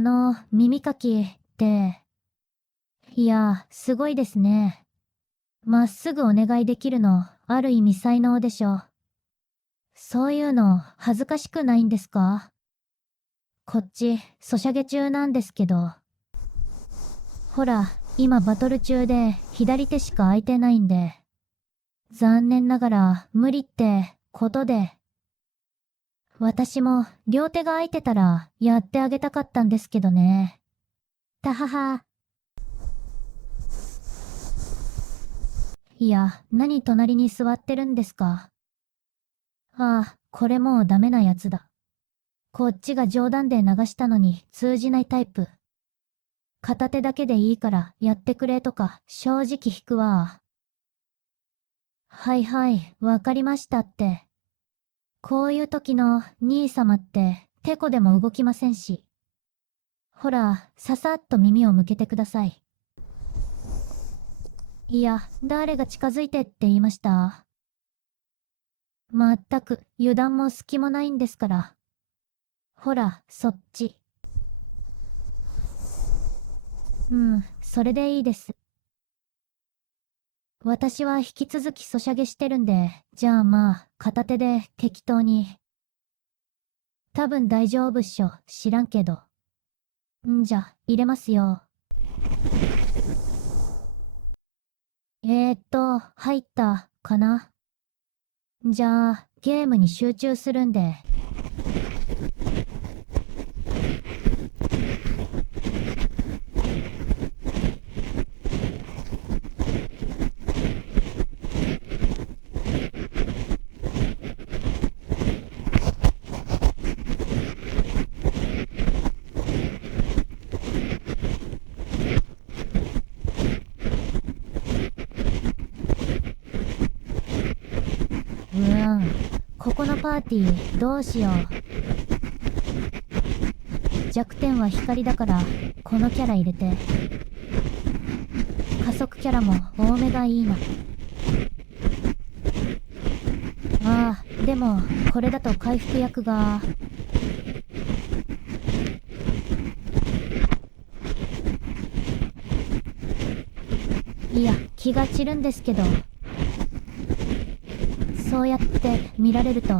耳かきって、いや、すごいですね。まっすぐお願いできるの、ある意味才能でしょ。そういうの、恥ずかしくないんですか？こっち、ソシャゲ中なんですけど。ほら、今バトル中で、左手しか空いてないんで。残念ながら、無理って、ことで。私も、両手が空いてたら、やってあげたかったんですけどね。たはは。いや、何隣に座ってるんですか？ああ、これもうダメなやつだ。こっちが冗談で流したのに通じないタイプ。片手だけでいいからやってくれとか正直引くわ。はいはい、わかりましたって。こういう時の兄様っててこでも動きませんし。ほら、ささっと耳を向けてください。いや、誰が近づいてって言いました？まったく油断も隙もないんですから。ほら、そっち。うん、それでいいです。私は引き続きソシャゲしてるんで、じゃあまあ、片手で適当に。多分大丈夫っしょ、知らんけど。んじゃ、入れますよ。入った、かな。じゃあ、ゲームに集中するんで。ここのパーティー、どうしよう。弱点は光だから、このキャラ入れて。加速キャラも多めがいいな。ああ、でも、これだと回復役が。いや、気が散るんですけど。そうやって見られると。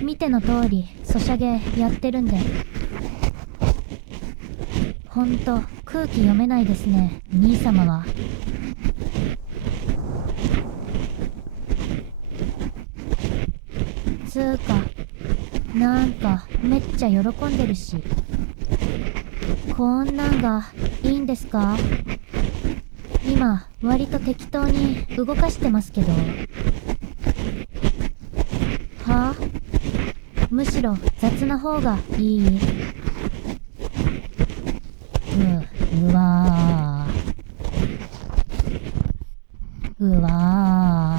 見ての通り、ソシャゲやってるんで。ほんと、空気読めないですね、兄様は。つーか、なんか、めっちゃ喜んでるし。こんなんが、いいんですか？今、割と適当に動かしてますけど。はあ？むしろ雑な方がいい？うわー。うわ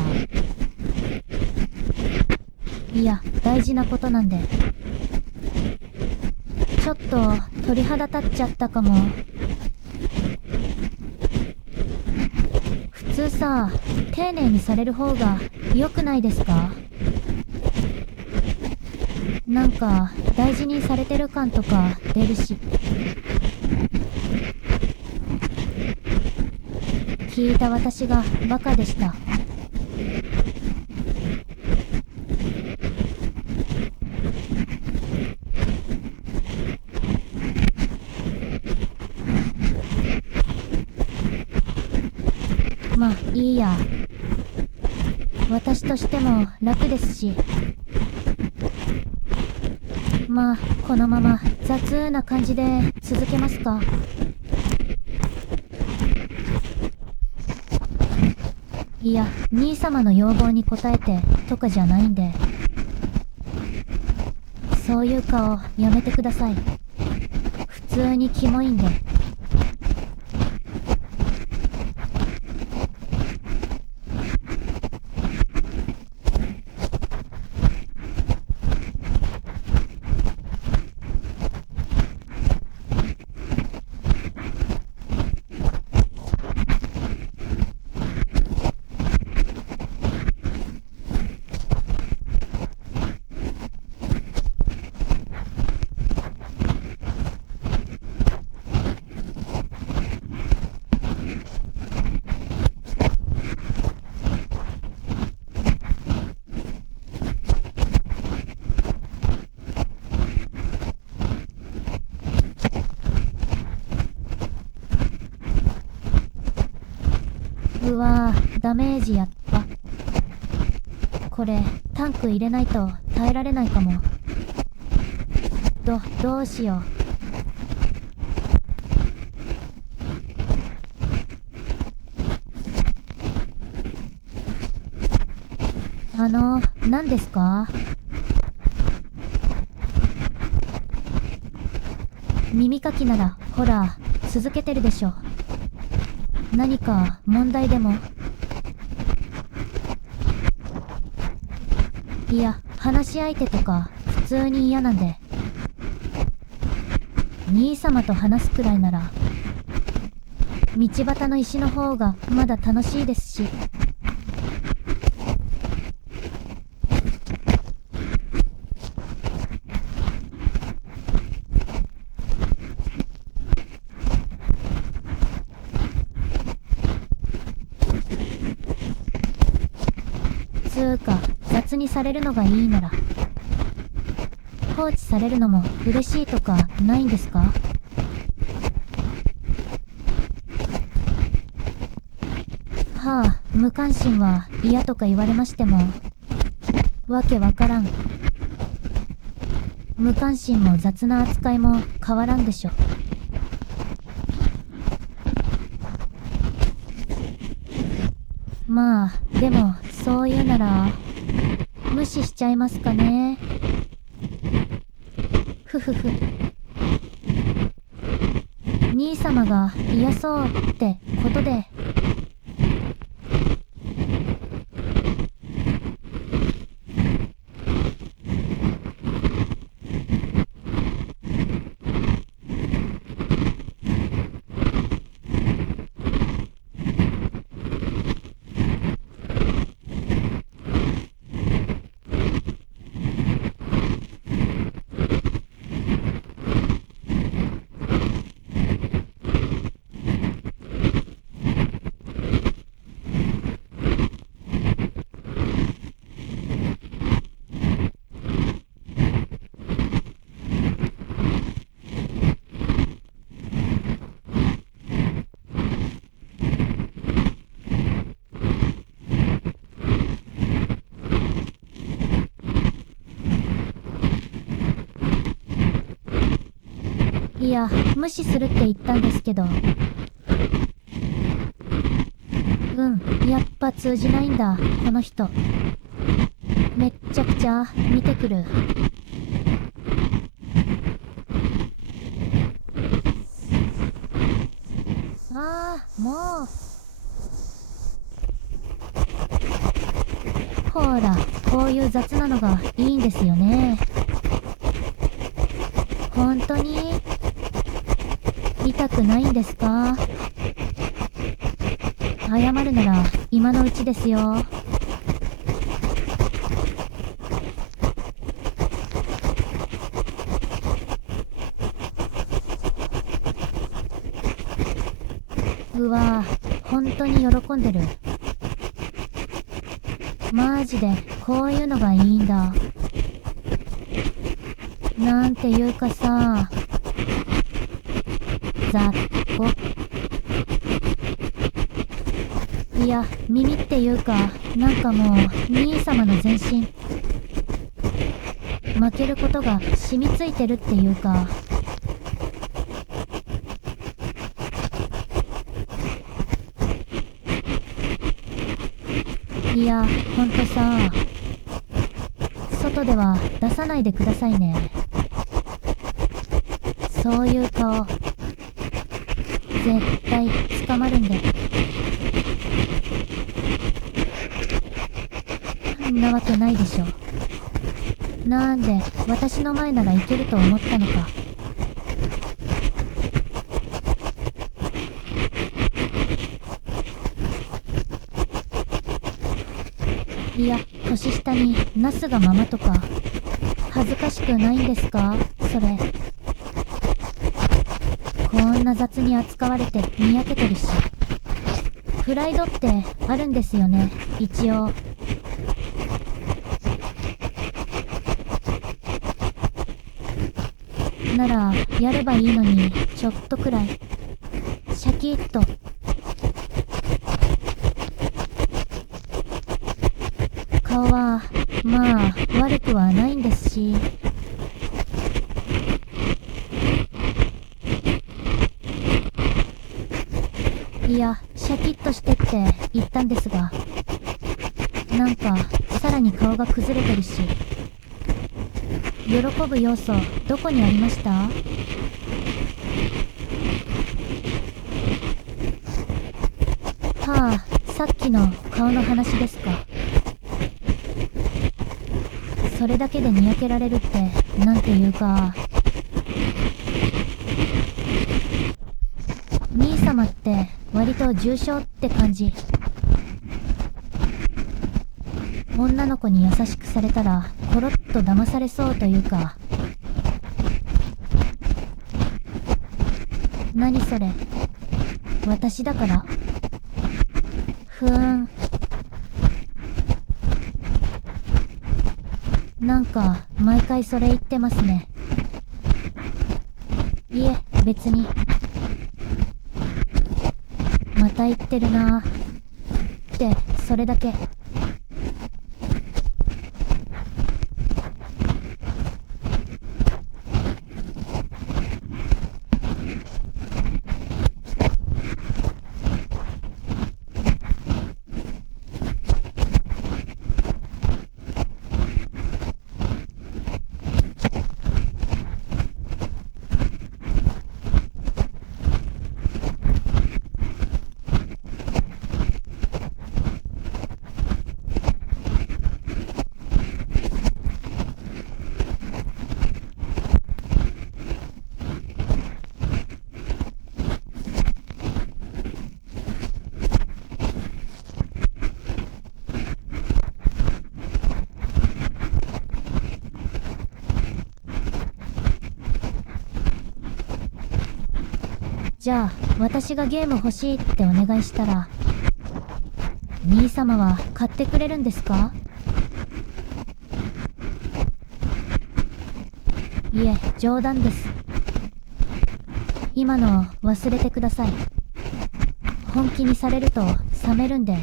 ー。いや、大事なことなんで。ちょっと鳥肌立っちゃったかも。普通さ、丁寧にされる方が良くないですか？なんか大事にされてる感とか出るし。聞いた私がバカでした。まあいいや。私としても楽ですし。まあこのまま雑な感じで続けますか。いや、兄様の要望に応えてとかじゃないんで。そういう顔やめてください。普通にキモいんで。うわー、ダメージやっぱ。これ、タンク入れないと耐えられないかも。どうしよう。何ですか？耳かきなら、ほら、続けてるでしょ。何か問題でも？いや、話し相手とか普通に嫌なんで。兄様と話すくらいなら、道端の石の方がまだ楽しいですし。つーか、雑にされるのがいいなら、放置されるのも嬉しいとかないんですか？はあ、無関心は嫌とか言われましても、わけわからん。無関心も雑な扱いも変わらんでしょ。まあ、でも、そういうなら、無視しちゃいますかね。ふふふ。兄様が嫌そうってことで。いや、無視するって言ったんですけど。やっぱ通じないんだ、この人。めっちゃくちゃ見てくる。ああ、もう。ほら、こういう雑なのがいいんですよね。本当に痛くないんですか？謝るなら今のうちですよ。うわぁ、本当に喜んでる。マジでこういうのがいいんだ。なんていうかさ、雑魚。いや、耳っていうか、なんかもう、兄様の全身。負けることが染みついてるっていうか。いや、ほんとさ、外では出さないでくださいね。そういう顔、絶対捕まるんで。んなわけないでしょ。なんで私の前ならいけると思ったのか。いや、年下になすがままとか恥ずかしくないんですか、それ。こんな雑に扱われてにやけてるし、プライドってあるんですよね、一応。ならやればいいのに、ちょっとくらいシャキッと。顔はまあ悪くはないんですし。いや、シャキッとしてって言ったんですが、なんかさらに顔が崩れてるし。喜ぶ要素どこにありました？はあ、さっきの顔の話ですか。それだけでにやけられるってなんていうか、兄様って割と重症って感じ。女の子に優しくされたらコロッと騙されそうというか。何それ、私だから？ふーん。なんか毎回それ言ってますね。いえ、別に。また言ってるなーってそれだけ。じゃあ私がゲーム欲しいってお願いしたら兄様は買ってくれるんですか？いえ、冗談です。今の忘れてください。本気にされると冷めるんで。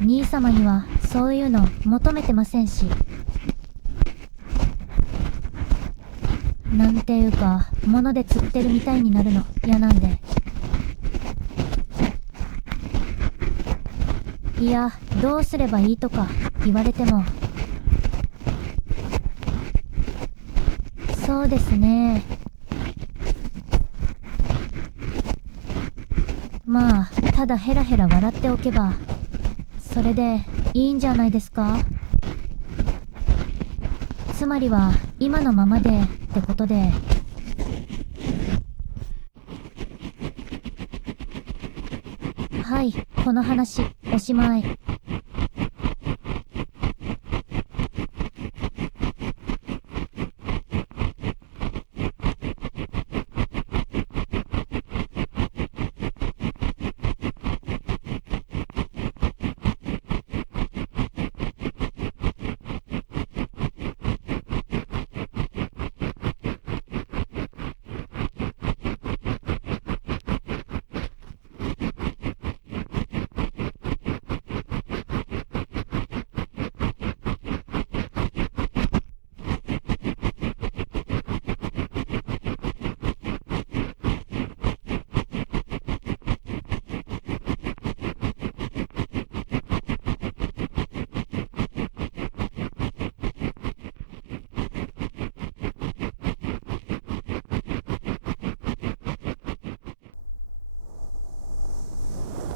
兄様にはそういうの求めてませんし。なんていうか物で釣ってるみたいになるの嫌なんで。いや、どうすればいいとか言われても。そうですね。まあただヘラヘラ笑っておけばそれでいいんじゃないですか。つまりは今のままでってことで。はい、この話おしまい。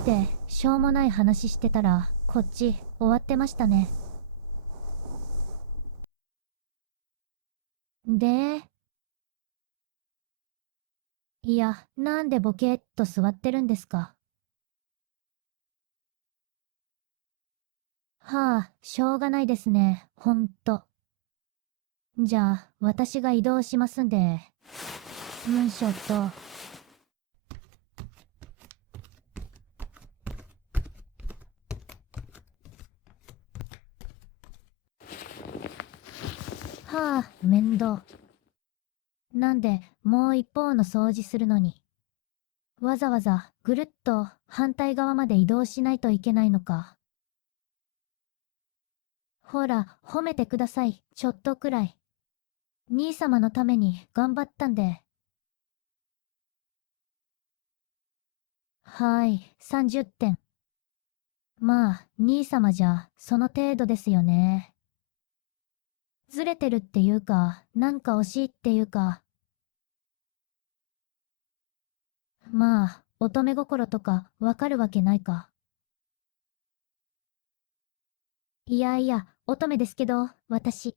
ってしょうもない話してたらこっち終わってましたね。で、いや、なんでボケーっと座ってるんですか。はあ、しょうがないですね、ほんと。じゃあ私が移動しますんで。文章と。はあ、面倒。なんでもう一方の掃除するのに。わざわざぐるっと反対側まで移動しないといけないのか。ほら、褒めてください、ちょっとくらい。兄様のために頑張ったんで。はい、30点。まあ、兄様じゃ、その程度ですよね。ずれてるっていうか、なんか惜しいっていうか。まあ、乙女心とか、わかるわけないか。いやいや、乙女ですけど、私。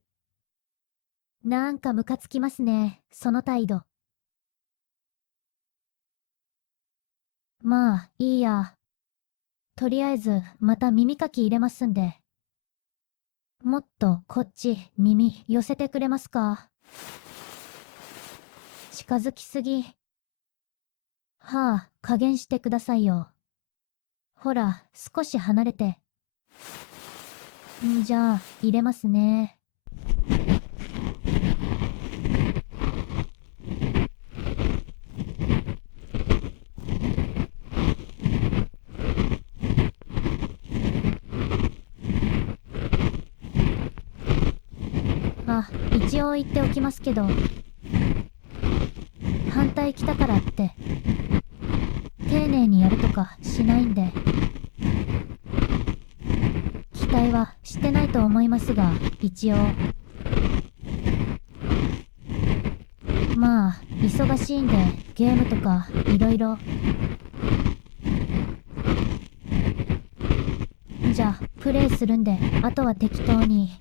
なんかムカつきますね、その態度。まあ、いいや。とりあえず、また耳かき入れますんで。もっと、こっち、耳、寄せてくれますか。近づきすぎ。はあ、加減してくださいよ。ほら、少し離れて。じゃあ、入れますね。あ、一応言っておきますけど、反対来たからって、丁寧にやるとかしないんで。期待はしてないと思いますが、一応。まあ、忙しいんで、ゲームとか、いろいろ。じゃあ、プレイするんで、あとは適当に。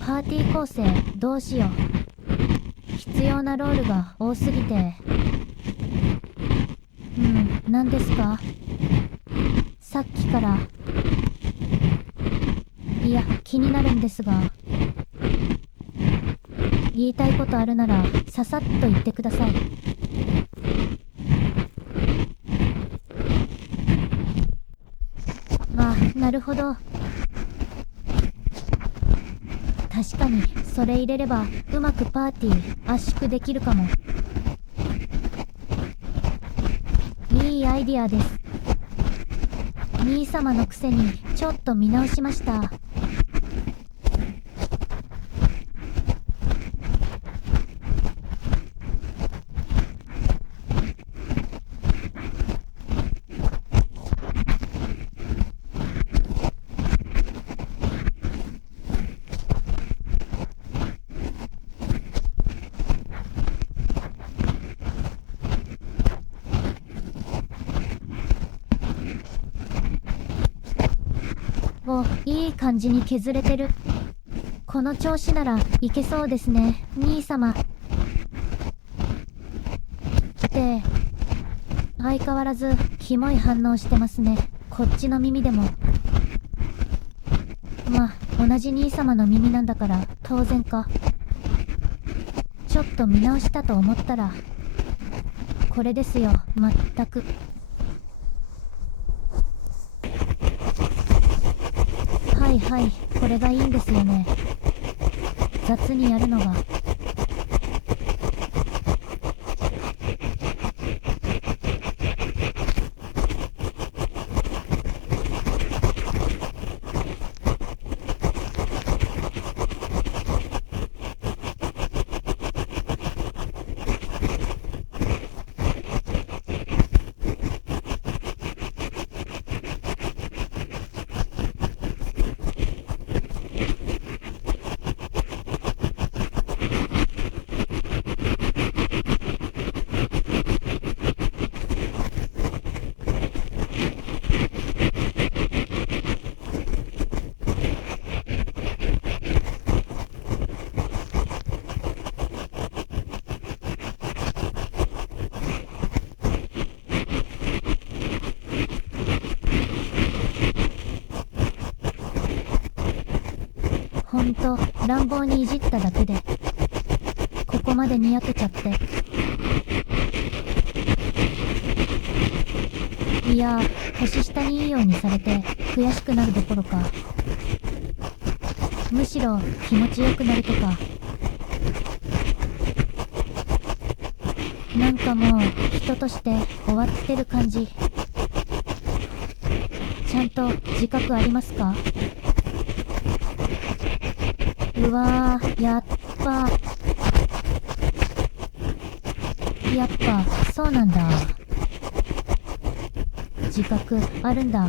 パーティー構成どうしよう。必要なロールが多すぎて。何ですか？さっきから。いや、気になるんですが。言いたいことあるなら、ささっと言ってください。あ、なるほど。確かに、それ入れれば、うまくパーティー圧縮できるかも。いいアイディアです。兄様のくせに、ちょっと見直しました。お、いい感じに削れてる。この調子ならいけそうですね、兄様。って相変わらずキモい反応してますね、こっちの耳でも。まあ、同じ兄様の耳なんだから当然か。ちょっと見直したと思ったら、これですよ、まったく。はいはい、これがいいんですよね。雑にやるのが。んと乱暴にいじっただけでここまでにやけちゃって。いや、年下にいいようにされて悔しくなるどころか、むしろ気持ちよくなるとか、なんかもう人として終わってる感じ。ちゃんと自覚ありますか？うわー、やっぱそうなんだ。自覚あるんだ。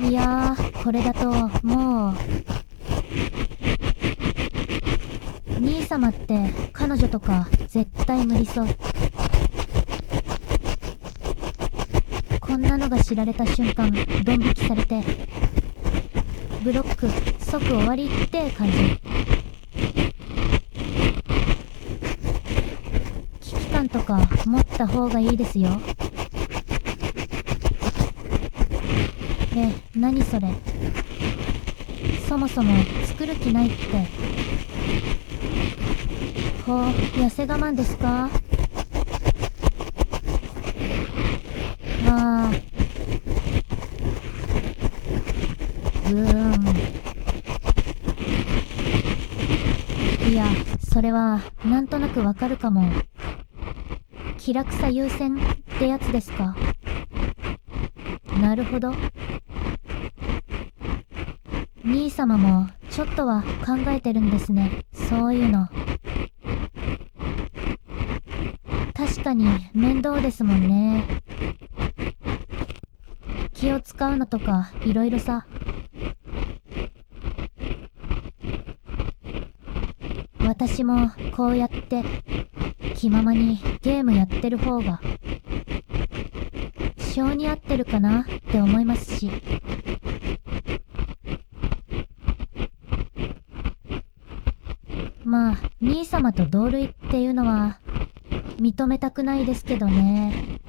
いやー、これだともう兄様って彼女とか絶対無理そう。こんなのが知られた瞬間ドン引きされてブロック即終わりって感じ。危機感とか持った方がいいですよ。何それ。そもそも作る気ないって。ほう、痩せ我慢ですか？あー、いや、それはなんとなくわかるかも。気楽さ優先ってやつですか？なるほど。兄様もちょっとは考えてるんですね、そういうの。確かに面倒ですもんね。気を使うのとかいろいろさ。私もこうやって気ままにゲームやってる方が性に合ってるかなって思いますし。まあ兄様と同類っていうのは認めたくないですけどね。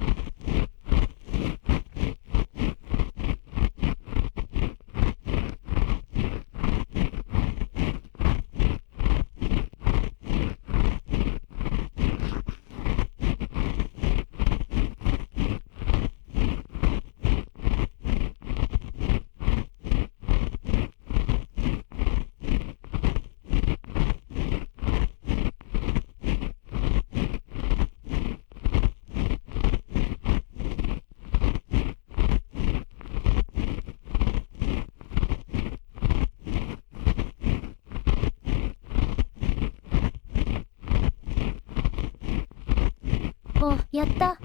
お、やった。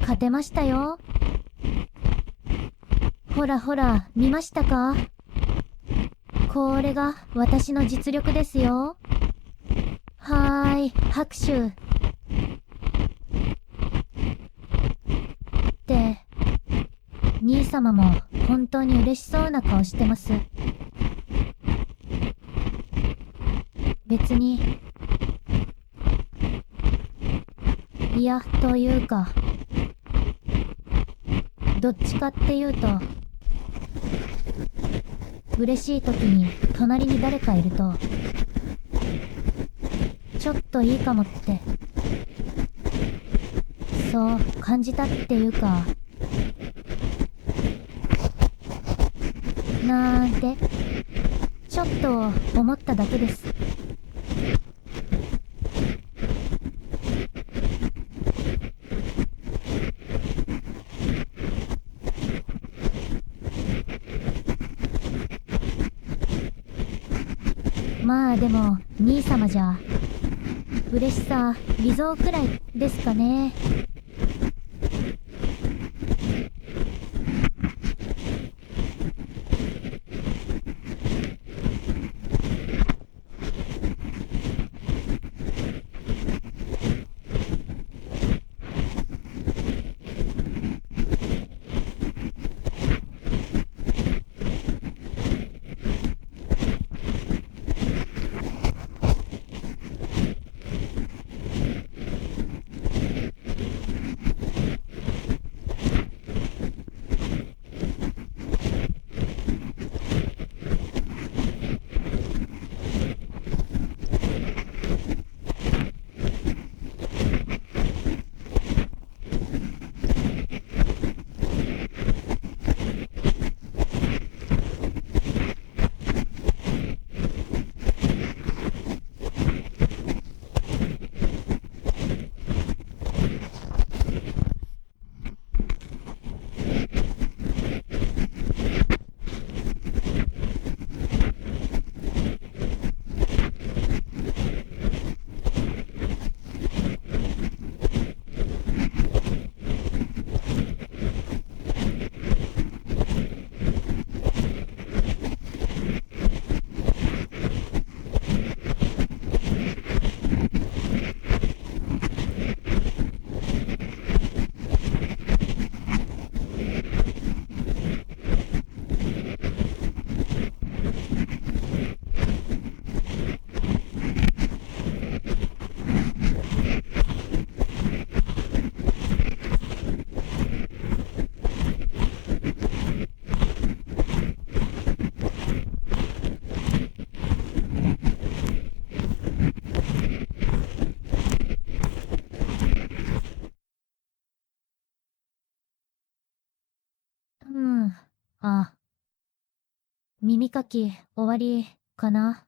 勝てましたよ。ほらほら、見ましたか？これが私の実力ですよ。はーい、拍手。って兄様も本当に嬉しそうな顔してます。別に、いや、というかどっちかっていうと、嬉しい時に隣に誰かいるとちょっといいかもってそう感じたっていうか、なんてちょっと思っただけです。まあでも兄様じゃ嬉しさ微増くらいですかね。あ、耳かき終わりかな。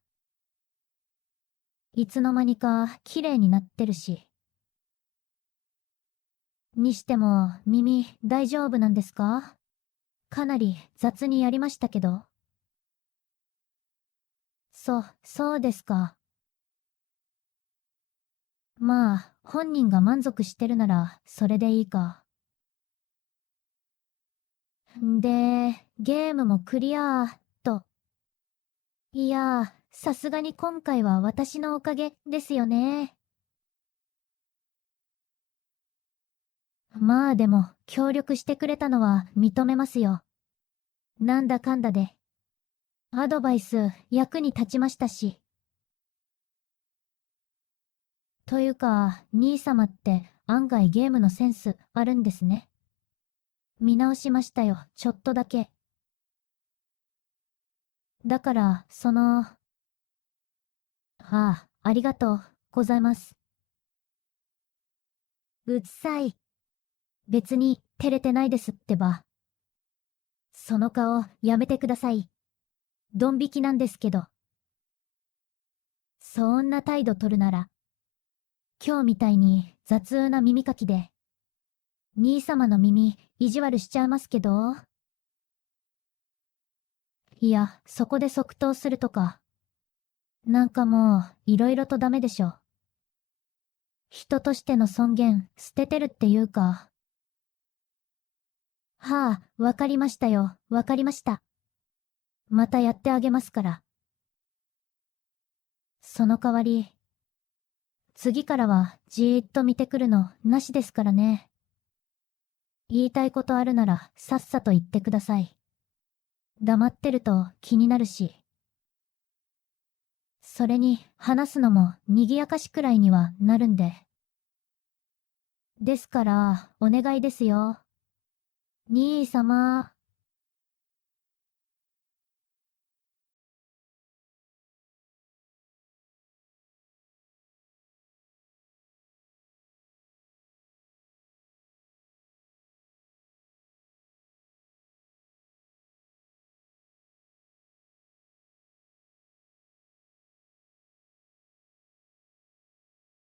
いつの間にか綺麗になってるし。にしても耳大丈夫なんですか？かなり雑にやりましたけど。そうですか。まあ、本人が満足してるならそれでいいか。で、ゲームもクリアと。いや、さすがに今回は私のおかげですよね。まあでも、協力してくれたのは認めますよ。なんだかんだで。アドバイス役に立ちましたし。というか、兄様って案外ゲームのセンスあるんですね。見直しましたよ、ちょっとだけ。だから、ありがとうございます。うっさい。別に照れてないですってば。その顔やめてください。ドン引きなんですけど。そんな態度取るなら、今日みたいに雑な耳かきで、兄様の耳意地悪しちゃいますけど。いや、そこで即答するとか。なんかもう、いろいろとダメでしょ。人としての尊厳捨ててるっていうか。はあ、わかりましたよ、わかりました。またやってあげますから。その代わり、次からはじーっと見てくるのなしですからね。言いたいことあるならさっさと言ってください。黙ってると気になるし。それに話すのも賑やかしくらいにはなるんで。ですから、お願いですよ。兄様。